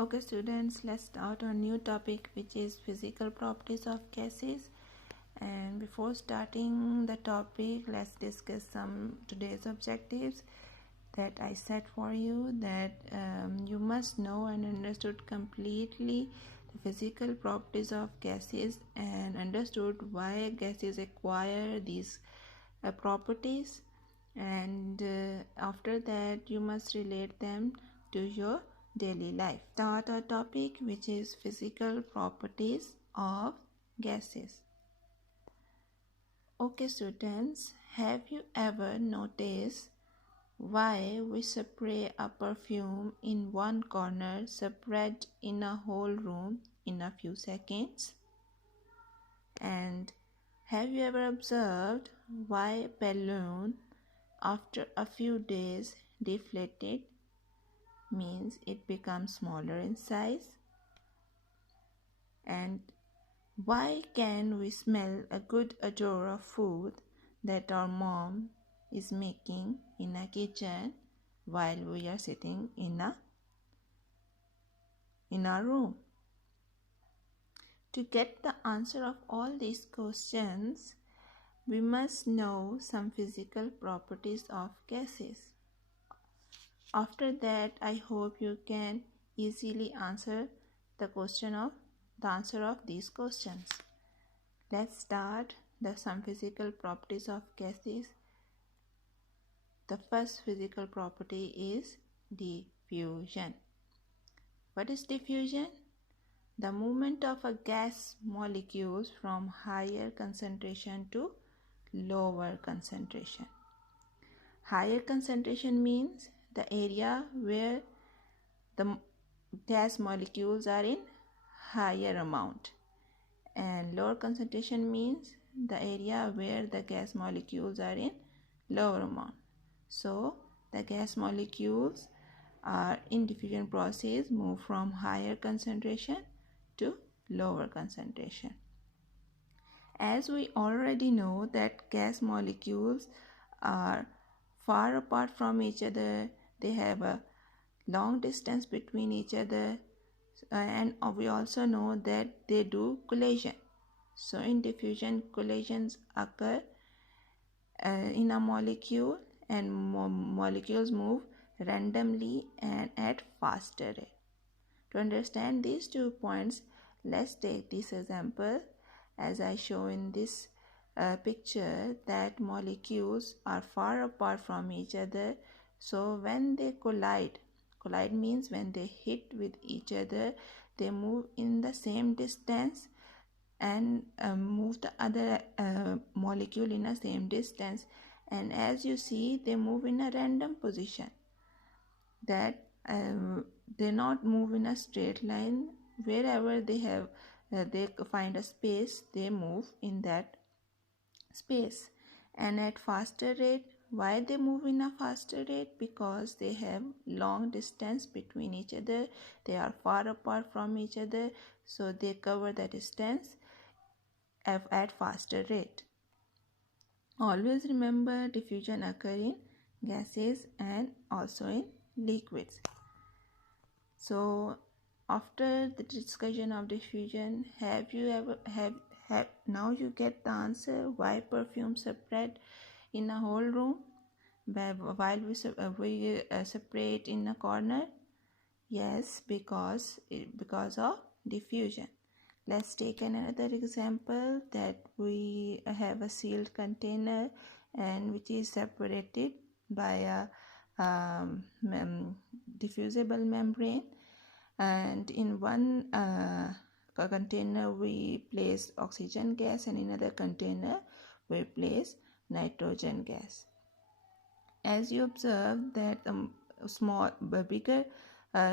Okay students, let's start a new topic which is physical properties of gases. And before starting the topic, let's discuss some today's objectives that I set for you, that you must know and understood completely the physical properties of gases and understood why gases acquire these properties, and after that you must relate them to your daily life. Start a topic which is physical properties of gases. Okay students, have you ever noticed why we spray a perfume in one corner, spread in a whole room in a few seconds? And have you ever observed why a balloon after a few days deflated, means it becomes smaller in size? And why can we smell a good odor of food that our mom is making in a kitchen while we are sitting in our room? To get the answer of all these questions, we must know some physical properties of gases. After that, I hope you can easily answer the answer of these questions. Let's start some physical properties of gases. The first physical property is diffusion. What is diffusion? The movement of a gas molecules from higher concentration to lower concentration. Higher concentration means the area where the gas molecules are in higher amount, and lower concentration means the area where the gas molecules are in lower amount. So the gas molecules are in diffusion process move from higher concentration to lower concentration. As we already know that gas molecules are far apart from each other, they have a long distance between each other, and we also know that they do collision. So in diffusion, collisions occur in a molecule, and molecules move randomly and at faster rate. To understand these 2 points, let's take this example as I show in this picture, that molecules are far apart from each other. So when they collide means when they hit with each other, they move in the same distance and move the other molecule in the same distance. And as you see, they move in a random position, that they not move in a straight line. Wherever they have they find a space, they move in that space and at faster rate. Why they move in a faster rate? Because they have long distance between each other, they are far apart from each other, so they cover the distance at faster rate. Always remember, diffusion occur in gases and also in liquids. So after the discussion of diffusion, have you ever now you get the answer why perfume spread in a whole room while we separate in a corner? Yes, because of diffusion. Let's take another example, that we have a sealed container and which is separated by a diffusible membrane, and in one container we place oxygen gas, and in another container we place nitrogen gas. As you observe that bigger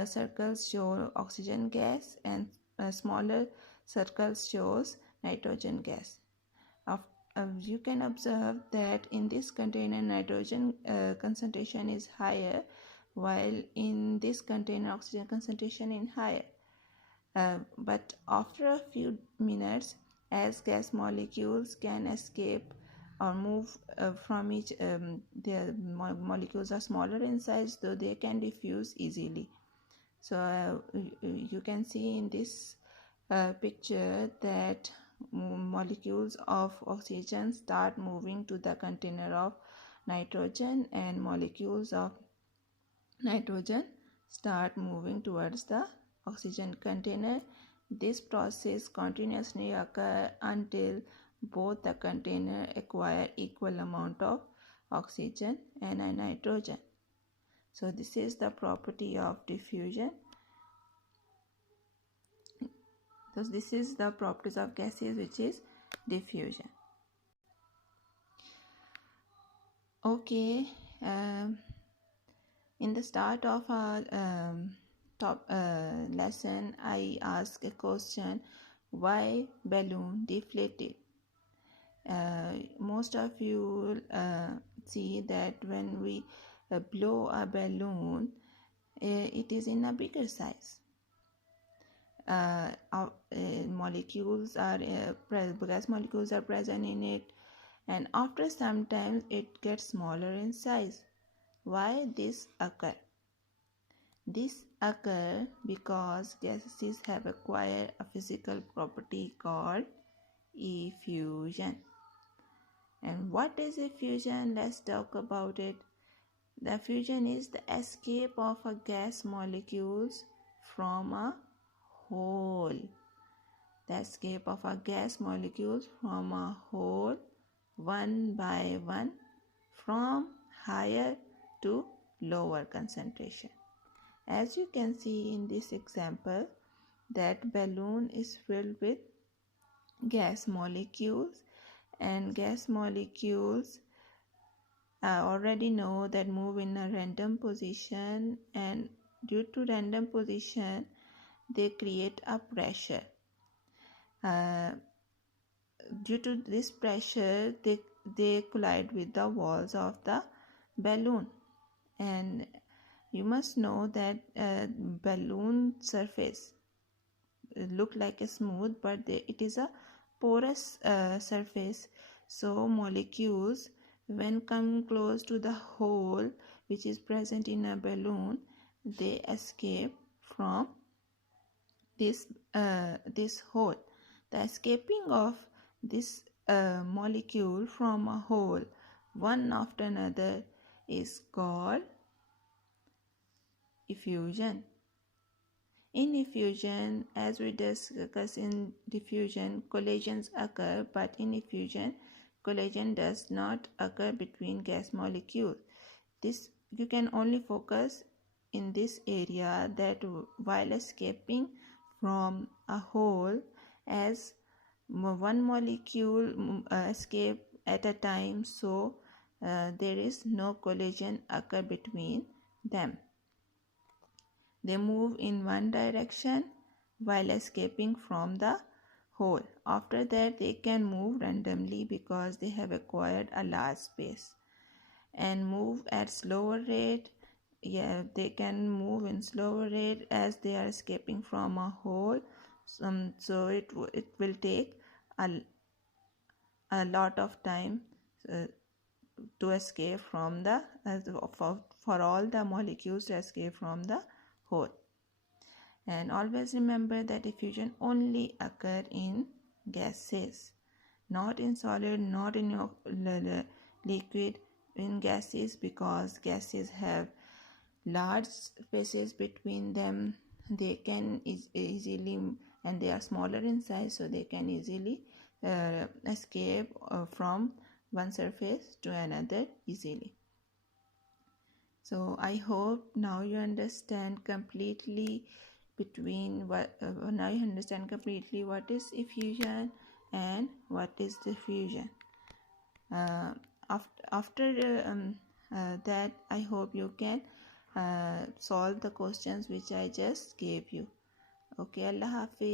circles show oxygen gas and smaller circles shows nitrogen gas. You can observe that in this container nitrogen concentration is higher, while in this container oxygen concentration is higher. But after a few minutes, as gas molecules can escape or move from each, their molecules are smaller in size, so they can diffuse easily. So you can see in this picture that molecules of oxygen start moving to the container of nitrogen, and molecules of nitrogen start moving towards the oxygen container. This process continuously occurs until both the container acquire equal amount of oxygen and nitrogen. So this is the property of diffusion. So this is the properties of gases, which is diffusion. Okay, in the start of our lesson, I asked a question: why balloon deflated? Most of you see that when we blow a balloon, it is in a bigger size. Molecules are gas molecules are present in it, and after some time it gets smaller in size. Why this occur? This occur because gases have acquired a physical property called effusion. And what is effusion? Let's talk about it. The effusion is the escape of a gas molecules from a hole. The escape of a gas molecules from a hole one by one from higher to lower concentration. As you can see in this example, that balloon is filled with gas molecules, and gas molecules already know that move in a random position, and due to random position they create a pressure. Due to this pressure they collide with the walls of the balloon. And you must know that balloon surface look like a smooth, but it is a porous surface. So molecules, when come close to the hole which is present in a balloon, they escape from this hole. The escaping of this molecule from a hole one after another is called effusion. In effusion, as we discussed in diffusion, collisions occur, but in effusion, collision does not occur between gas molecules. This you can only focus in this area, that while escaping from a hole, as one molecule escape at a time, so there is no collision occur between them. They move in one direction while escaping from the hole. After that, they can move randomly because they have acquired a large space, and move at slower rate. Yeah, they can move in slower rate as they are escaping from a hole. So it will take a lot of time to escape from the for all the molecules to escape from the hole. And always remember that diffusion only occur in gases, not in solid, not in liquid. In gases, because gases have large spaces between them, they can easily, and they are smaller in size, so they can easily escape from one surface to another easily. So I hope now you understand completely what is effusion and what is diffusion. After that, I hope you can solve the questions which I just gave you. Okay, Allah Hafiz.